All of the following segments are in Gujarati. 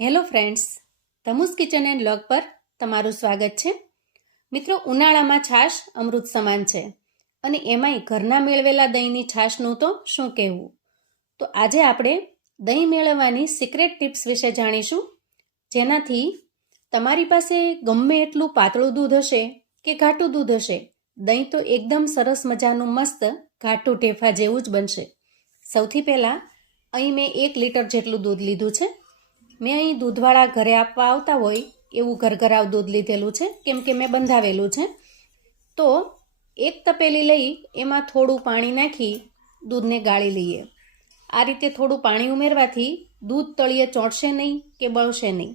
હેલો ફ્રેન્ડ્સ, તમુસ કિચન એન્ડ વ્લોગ પર તમારું સ્વાગત છે. મિત્રો, ઉનાળામાં છાશ અમૃત સમાન છે અને એમાંય ઘરના મેળવેલા દહીંની છાશનું તો શું કહેવું. તો આજે આપણે દહીં મેળવવાની સિક્રેટ ટિપ્સ વિશે જાણીશું, જેનાથી તમારી પાસે ગમે એટલું પાતળું દૂધ હશે કે ઘાટું દૂધ હશે, દહીં તો એકદમ સરસ મજાનું મસ્ત ઘાટું ઢેફા જેવું જ બનશે. સૌથી પહેલાં અહીં મેં 1 લીટર જેટલું દૂધ લીધું છે. મેં અહીં દૂધવાળા ઘરે આપવા આવતા હોય એવું ઘરઘરાવ દૂધ લીધેલું છે, કેમ કે મેં બંધાવેલું છે. તો એક તપેલી લઈ એમાં થોડું પાણી નાખી દૂધને ગાળી લઈએ. આ રીતે થોડું પાણી ઉમેરવાથી દૂધ તળિયે ચોંટશે નહીં કે બળશે નહીં.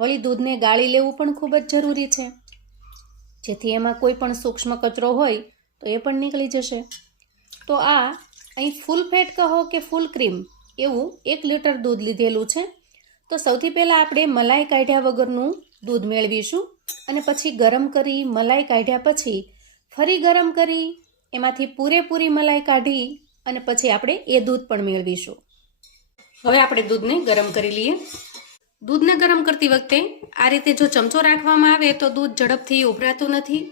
વળી દૂધને ગાળી લેવું પણ ખૂબ જ જરૂરી છે, જેથી એમાં કોઈ પણ સૂક્ષ્મ કચરો હોય તો એ પણ નીકળી જશે. તો આ અહીં ફૂલ ફેટ કહો કે ફૂલ ક્રીમ એવું 1 લીટર દૂધ લીધેલું છે. તો સૌથી પહેલાં આપણે મલાઈ કાઢ્યા વગરનું દૂધ મેળવીશું અને પછી ગરમ કરી મલાઈ કાઢ્યા પછી ફરી ગરમ કરી એમાંથી પૂરેપૂરી મલાઈ કાઢી અને પછી આપણે એ દૂધ પણ મેળવીશું. હવે આપણે દૂધને ગરમ કરી લઈએ. દૂધને ગરમ કરતી વખતે આ રીતે જો ચમચો રાખવામાં આવે તો દૂધ ઝડપથી ઉભરાતું નથી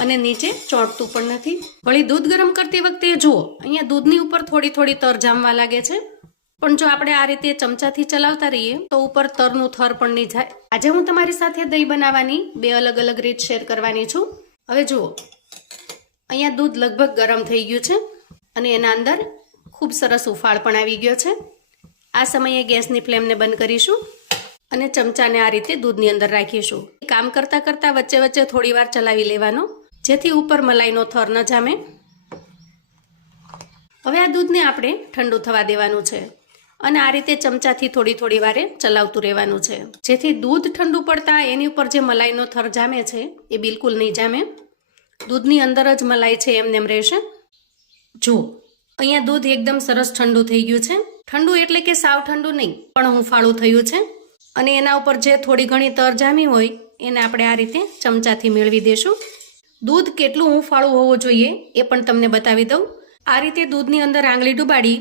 અને નીચે ચોંટતું પણ નથી. વળી દૂધ ગરમ કરતી વખતે જુઓ, અહીંયા દૂધની ઉપર થોડી થોડી તર જામવા લાગે છે, પણ જો આપણે આ રીતે ચમચાથી ચલાવતા રહીએ તો ઉપર તરનું થર પણ નહીં જાય. આજે હું તમારી સાથે દહીં બનાવવાની 2 અલગ અલગ રીત શેર કરવાની છું. હવે જુઓ, અહીંયા દૂધ લગભગ ગરમ થઈ ગયું છે અને એના અંદર ખૂબ સરસ ઉફાળ પણ આવી ગયો છે. આ સમયે ગેસની ફ્લેમને બંધ કરીશું અને ચમચાને આ રીતે દૂધની અંદર રાખીશું. કામ કરતાં કરતાં વચ્ચે વચ્ચે થોડી વાર ચલાવી લેવાનો, જેથી ઉપર મલાઈનો થર ન જામે. હવે આ દૂધને આપણે ઠંડુ થવા દેવાનું છે અને આ રીતે ચમચાથી થોડી થોડી વારે ચલાવતું રહેવાનું છે, જેથી દૂધ ઠંડુ પડતા એની ઉપર જે મલાઈનો થર જામે છે એ બિલકુલ નહીં જામે. દૂધની અંદર જ મલાઈ છે એમને એમ રહેશે. જુઓ, અહીંયા દૂધ એકદમ સરસ ઠંડુ થઈ ગયું છે. ઠંડુ એટલે કે સાવ ઠંડુ નહીં, પણ હુંફાળું થયું છે અને એના ઉપર જે થોડી ઘણી તર જામી હોય એને આપણે આ રીતે ચમચાથી મેળવી દઈશું. દૂધ કેટલું હુંફાળું હોવું જોઈએ એ પણ તમને બતાવી દઉં. આ રીતે દૂધની અંદર આંગળી ડૂબાડી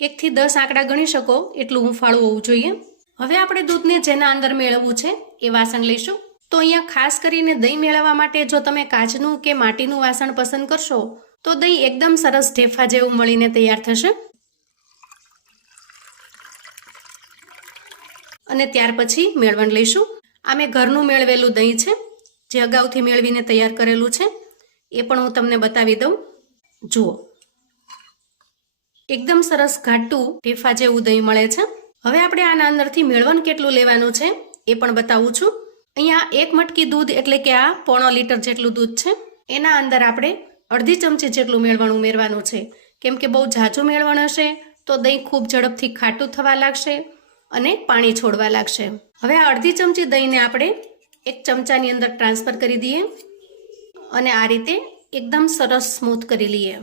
1 થી 10 આંકડા ગણી શકો એટલું હુંફાળું હોવું જોઈએ. હવે આપણે દૂધને જેના અંદર મેળવવું છે એ વાસણ લઈશું. તો અહીંયા ખાસ કરીને દહીં મેળવવા માટે જો તમે કાચનું કે માટીનું વાસણ પસંદ કરશો તો દહીં એકદમ સરસ ઢેફા જેવું મળીને તૈયાર થશે. અને ત્યાર પછી મેળવણ લઈશું. આ મેં ઘરનું મેળવેલું દહીં છે, જે અગાઉથી મેળવીને તૈયાર કરેલું છે, એ પણ હું તમને બતાવી દઉં. જુઓ, એકદમ સરસ ઘાટું ઢેફા જેવું દહીં મળે છે. હવે આપણે આના અંદરથી મેળવણ કેટલું લેવાનું છે એ પણ બતાવું છું. અહીંયા 1 મટકી દૂધ એટલે કે આ 1.5 લીટર જેટલું દૂધ છે. એના અંદર આપણે અડધી ચમચી જેટલું મેળવણ ઉમેરવાનું છે, કેમ કે બહુ ઝાઝું મેળવણ હશે તો દહીં ખૂબ ઝડપથી ખાટું થવા લાગશે અને પાણી છોડવા લાગશે. હવે આ અડધી ચમચી દહીંને આપણે 1 ચમચાની અંદર ટ્રાન્સફર કરી દઈએ અને આ રીતે એકદમ સરસ સ્મૂથ કરી લઈએ.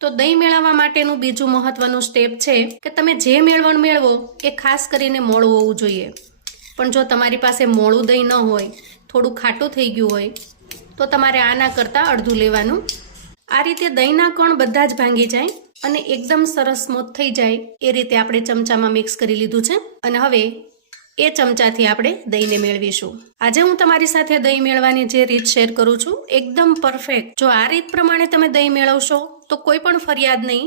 તો દહીં મેળવવા માટેનું બીજું મહત્વનું સ્ટેપ છે કે તમે જે મેળવણ મેળવો એ ખાસ કરીને મોળું હોવું જોઈએ. પણ જો તમારી પાસે મોળું દહીં ન હોય, થોડું ખાટું થઈ ગયું હોય, તો તમારે આના કરતાં અડધું લેવાનું. આ રીતે દહીંના કણ બધા જ ભાંગી જાય અને એકદમ સરસ સ્મૂથ થઈ જાય એ રીતે આપણે ચમચામાં મિક્સ કરી લીધું છે. અને હવે એ ચમચાથી આપણે દહીંને મેળવીશું. આજે હું તમારી સાથે દહીં મેળવવાની જે રીત શેર કરું છું એકદમ પરફેક્ટ. જો આ રીત પ્રમાણે તમે દહીં મેળવશો તો કોઈ પણ ફરિયાદ નહીં.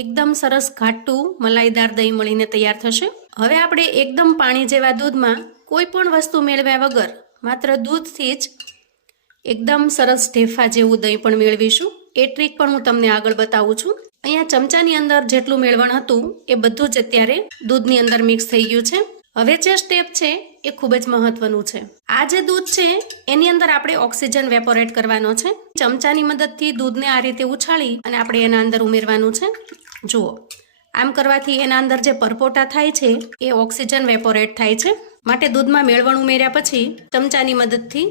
એકદમ સરસ ઘાટું મલાઈદાર દહીં મળીને તૈયાર થશે. હવે આપણે એકદમ પાણી જેવા દૂધમાં કોઈ પણ વસ્તુ મેળવ્યા વગર માત્ર દૂધથી જ એકદમ સરસ ઢેફા જેવું દહીં પણ મેળવીશું. એ ટ્રીક પણ હું તમને આગળ બતાવું છું. અહીંયા ચમચાની અંદર જેટલું મેળવણ હતું એ બધું જ અત્યારે દૂધની અંદર મિક્સ થઈ ગયું છે. હવે જે સ્ટેપ છે એ ખૂબ જ મહત્વનું છે. આ જે દૂધ છે એની અંદર આપણે ઓક્સિજન વેપોરેટ કરવાનો છે. ચમચાની મદદથી દૂધને આ રીતે ઉછાળી અને આપણે એના અંદર ઉમેરવાનું છે. જુઓ, આમ કરવાથી એના અંદર જે પરપોટા થાય છે એ ઓક્સિજન વેપોરેટ થાય છે. માટે દૂધમાં મેળવણ ઉમેર્યા પછી ચમચાની મદદથી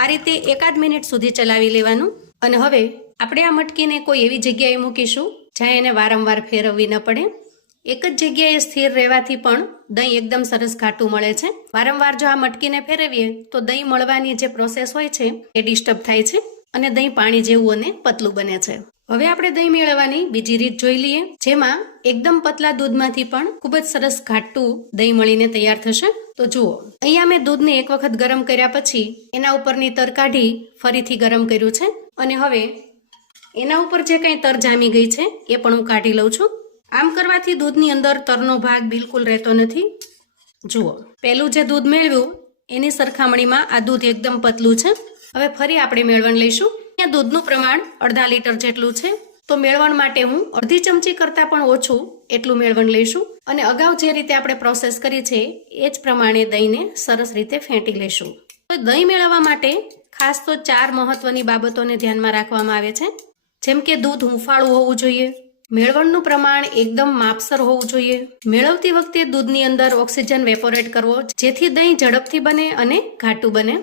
આ રીતે 1 મિનિટ સુધી ચલાવી લેવાનું. અને હવે આપણે આ મટકીને કોઈ એવી જગ્યાએ મૂકીશું જ્યાં એને વારંવાર ફેરવવી ન પડે. એક જ જગ્યાએ સ્થિર રહેવાથી પણ દહીં એકદમ સરસ ઘાટું મળે છે. વારંવાર જો આ મટકીને ફેરવીએ તો દહીં મળવાની જે પ્રોસેસ હોય છે એ ડિસ્ટર્બ થાય છે અને દહીં પાણી જેવું અને પતલું બને છે. હવે આપણે દહીં મેળવવાની બીજી રીત જોઈ લઈએ, જેમાં એકદમ પતલા દૂધમાંથી પણ ખૂબ જ સરસ ઘાટું દહીં મળીને તૈયાર થશે. તો જુઓ, અહીંયા મેં દૂધને એક વખત ગરમ કર્યા પછી એના ઉપરની તર કાઢી ફરીથી ગરમ કર્યું છે અને હવે એના ઉપર જે કંઈ તર જામી ગઈ છે એ પણ હું કાઢી લઉં છું. આમ કરવાથી દૂધની અંદર તરનો ભાગ બિલકુલ રહેતો નથી. જુઓ, પહેલું જે દૂધ મેળવ્યું એની સરખામણીમાં આ દૂધ એકદમ પતલું છે. હવે ફરી આપણે મેળવણ લઈશું. અહીંયા દૂધનું પ્રમાણ અડધા લીટર જેટલું છે, તો મેળવણ માટે હું અડધી ચમચી કરતાં પણ ઓછું એટલું મેળવણ લઈશું અને અગાઉ જે રીતે આપણે પ્રોસેસ કરી છે એ જ પ્રમાણે દહીંને સરસ રીતે ફેંટી લઈશું. તો દહીં મેળવવા માટે ખાસ તો 4 મહત્વની બાબતોને ધ્યાનમાં રાખવામાં આવે છે, જેમ કે દૂધ હૂંફાળું હોવું જોઈએ, મેળવણનું પ્રમાણ એકદમ માપસર હોવું જોઈએ, મેળવતી વખતે દૂધની અંદર ઓક્સિજન વેપોરેટ કરવો જેથી દહીં ઝડપથી બને અને ઘાટું બને,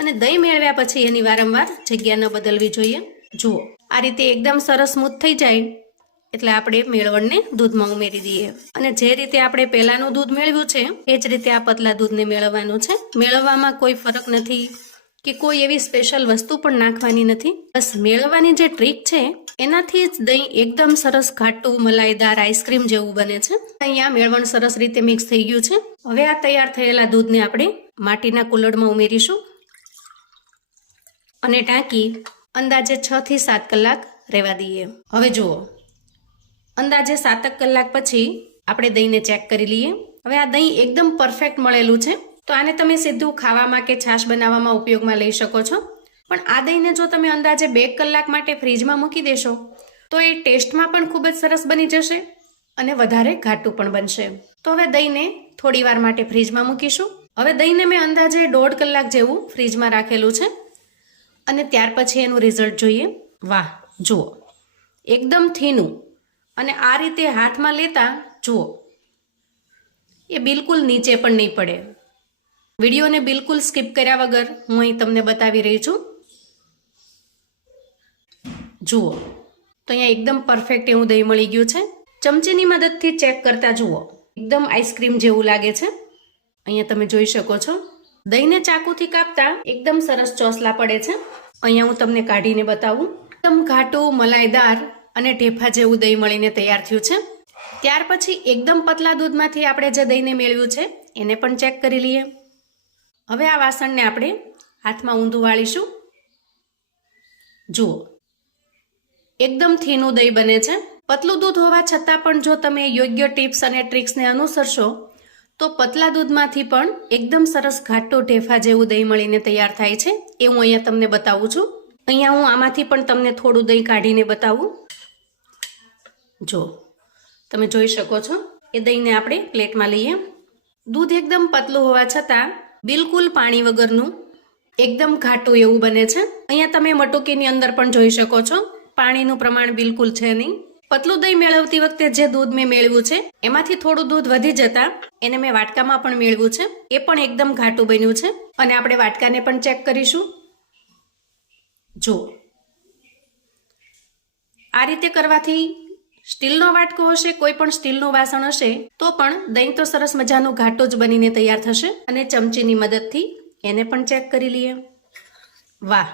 અને દહીં મેળવ્યા પછી એની વારંવાર જગ્યા ન બદલવી જોઈએ. જુઓ, આ રીતે એકદમ સરસ સ્મૂથ થઈ જાય એટલે આપણે મેળવણને દૂધમાં ઉમેરી દઈએ અને જે રીતે આપણે પહેલાનું દૂધ મેળવ્યું છે એ જ રીતે આ પતલા દૂધને મેળવવાનું છે. મેળવવામાં કોઈ ફરક નથી કે કોઈ એવી સ્પેશિયલ વસ્તુ પણ નાખવાની નથી. બસ મેળવવાની જે ટ્રીક છે એનાથી જ દહીં એકદમ સરસ ઘાટું મલાઈદાર આઈસ્ક્રીમ જેવું બને છે. અહીંયા મેળવણ સરસ રીતે મિક્સ થઈ ગયું છે. હવે આ તૈયાર થયેલા દૂધને આપણે માટીના કુલડમાં ઉમેરીશું અને ઢાંકી અંદાજે 6 થી 7 કલાક રહેવા દઈએ. હવે જુઓ, અંદાજે 7 કલાક પછી આપણે દહીંને ચેક કરી લઈએ. હવે આ દહીં એકદમ પરફેક્ટ મળેલું છે, તો આને તમે સીધું ખાવામાં કે છાશ બનાવવામાં ઉપયોગમાં લઈ શકો છો. પણ આ દહીંને જો તમે અંદાજે 2 કલાક માટે ફ્રીજમાં મૂકી દેશો તો એ ટેસ્ટમાં પણ ખૂબ જ સરસ બની જશે અને વધારે ઘાટું પણ બનશે. તો હવે દહીંને થોડી વાર માટે ફ્રીજમાં મૂકીશું. હવે દહીંને મેં અંદાજે 1.5 કલાક જેવું ફ્રીજમાં રાખેલું છે અને ત્યાર પછી એનું રિઝલ્ટ જોઈએ. વાહ, જુઓ, એકદમ થીનું અને આ રીતે હાથમાં લેતા જુઓ એ બિલકુલ નીચે પણ નહીં પડે. વિડીયોને બિલકુલ સ્કીપ કર્યા વગર હું અહીં તમને બતાવી રહી છું. જુઓ, તો અહીંયા એકદમ પરફેક્ટ એવું દહીં મળી ગયું છે. ચમચીની મદદથી ચેક કરતા જુઓ, એકદમ આઈસ્ક્રીમ જેવું લાગે છે. અહીંયા તમે જોઈ શકો છો. દહીંને ચાકુથી કાપતા એકદમ સરસ ચોસલા પડે છે. અહીંયા હું તમને કાઢીને બતાવું. એકદમ ઘાટું મલાઈદાર અને ઢેફા જેવું દહીં મળીને તૈયાર થયું છે. ત્યાર પછી એકદમ પતલા દૂધમાંથી આપણે જે દહીંને મેળવ્યું છે એને પણ ચેક કરી લઈએ. હવે આ વાસણને આપણે હાથમાં ઊંધું વાળીશું. જુઓ, એકદમ થીનું દહીં બને છે. પતલું દૂધ હોવા છતાં પણ જો તમે યોગ્ય ટિપ્સ અને ટ્રિક્સને અનુસરશો તો પતલા દૂધમાંથી પણ એકદમ સરસ ઘાટું ઢેફા જેવું દહીં મળીને તૈયાર થાય છે. એ હું અહીંયા તમને બતાવું છું. અહીંયા હું આમાંથી પણ તમને થોડું દહીં કાઢીને બતાવું. જો તમે જોઈ શકો છો. એ દહીંને આપણે પ્લેટમાં લઈએ. દૂધ એકદમ પતલું હોવા છતાં બિલકુલ પાણી વગરનું એકદમ ઘાટું એવું બને છે. અહીંયા તમે મટુકીની અંદર પણ જોઈ શકો છો, પાણીનું પ્રમાણ બિલકુલ છે નહીં. પતલું દહીં મેળવતી વખતે જે દૂધ મેં મેળવ્યું છે એમાંથી થોડું દૂધ વધી જતા એને મેં વાટકામાં પણ મેળવ્યું છે. એ પણ એકદમ ઘાટું બન્યું છે અને આપણે વાટકાને પણ ચેક કરીશું. જુઓ, આ રીતે કરવાથી સ્ટીલનો વાટકો હશે, કોઈ પણ સ્ટીલનું વાસણ હશે તો પણ દહીં તો સરસ મજાનું ઘાટું જ બનીને તૈયાર થશે. અને ચમચીની મદદથી એને પણ ચેક કરી લઈએ. વાહ,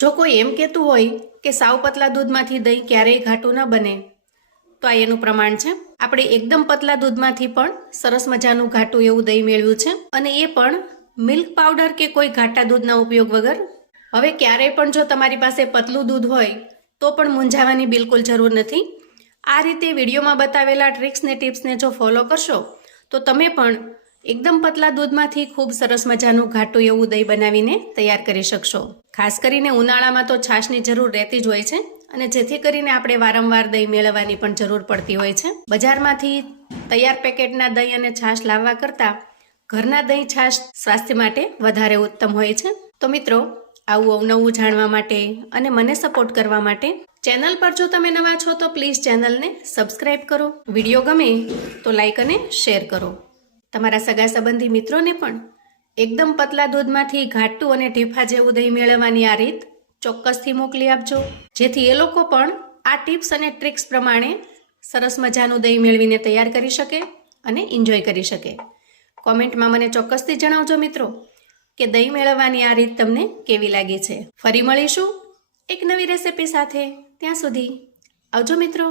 જો કોઈ એમ કહેતું હોય કે સાવ પતલા દૂધમાંથી દહીં ક્યારેય ઘાટું ન બને તો આ એનું પ્રમાણ છે. આપણે એકદમ પતલા દૂધમાંથી પણ સરસ મજાનું ઘાટું એવું દહીં મેળવ્યું છે અને એ પણ મિલ્ક પાવડર કે કોઈ ઘાટા દૂધના ઉપયોગ વગર. હવે ક્યારેય પણ જો તમારી પાસે પતલું દૂધ હોય તો પણ મૂંઝાવાની બિલકુલ જરૂર નથી. આ રીતે વિડીયોમાં બતાવેલા ટ્રિક્સ ને ટિપ્સને જો ફોલો કરશો તો તમે પણ એકદમ પતલા દૂધમાંથી ખૂબ સરસ મજાનું ઘાટું એવું દહીં બનાવીને તૈયાર કરી શકશો. ખાસ કરીને ઉનાળામાં તો છાશની જરૂર રહેતી જ હોય છે અને જેથી કરીને આપણે વારંવાર દહીં મેળવવાની પણ જરૂર પડતી હોય છે. બજારમાંથી તૈયાર પેકેટના દહીં અને છાશ લાવવા કરતાં ઘરના દહીં છાશ સ્વાસ્થ્ય માટે વધારે ઉત્તમ હોય છે. તો મિત્રો, આવું અવનવું જાણવા માટે અને મને સપોર્ટ કરવા માટે ચેનલ પર જો તમે નવા છો તો પ્લીઝ ચેનલને સબસ્ક્રાઈબ કરો. વિડીયો ગમે તો લાઈક અને શેર કરો. તમારા સગા સંબંધી મિત્રોને પણ એકદમ પતલા દૂધમાંથી ઘાટું અને ઢેફા જેવું દહીં મેળવવાની આ રીત ચોક્કસથી મોકલી આપજો, જેથી એ લોકો પણ આ ટિપ્સ અને ટ્રિક્સ પ્રમાણે સરસ મજાનું દહીં મેળવીને તૈયાર કરી શકે અને એન્જોય કરી શકે. કોમેન્ટમાં મને ચોક્કસથી જણાવજો મિત્રો કે દહીં મેળવવાની આ રીત તમને કેવી લાગી છે. ફરી મળીશું એક નવી રેસિપી સાથે. ત્યાં સુધી આવજો મિત્રો.